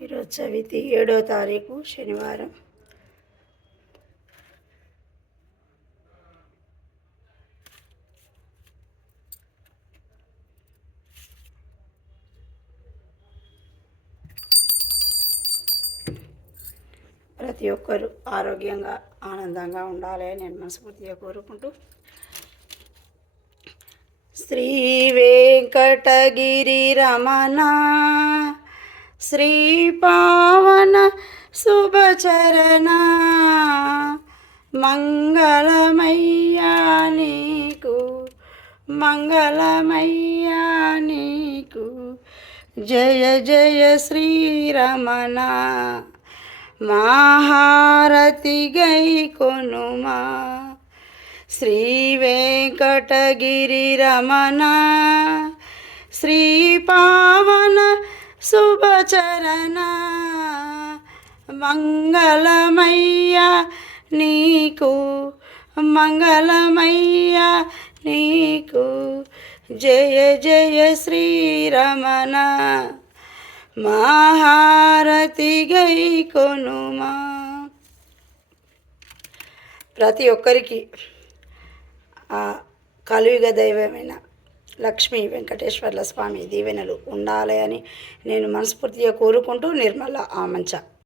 ఈరోజు చవితి 7వ తారీఖు శనివారం. ప్రతి ఒక్కరూ ఆరోగ్యంగా ఆనందంగా ఉండాలి అని నేను మనస్ఫూర్తిగా కోరుకుంటూ, శ్రీ వెంకటగిరి రమణ శ్రీ పావన శుభచరణ మంగళమయ్యా నీకు, మంగళమయ్యా నీకు, జయ జయ శ్రీరమణ. మహారతి గై కొనుమా శ్రీ వెంకటగిరి రమణ శ్రీ పావన శుభచరణ మంగళమయ్యా నీకు, మంగళమయ్యా నీకు, జయ జయ శ్రీరమణ. మహారతి గై కొనుమా. ప్రతి ఒక్కరికి కలియుగ దైవమైన లక్ష్మీ వెంకటేశ్వర్ల స్వామి దీవెనలు ఉండాలి అని నేను మనస్ఫూర్తిగా కోరుకుంటూ, నిర్మల ఆమంచ.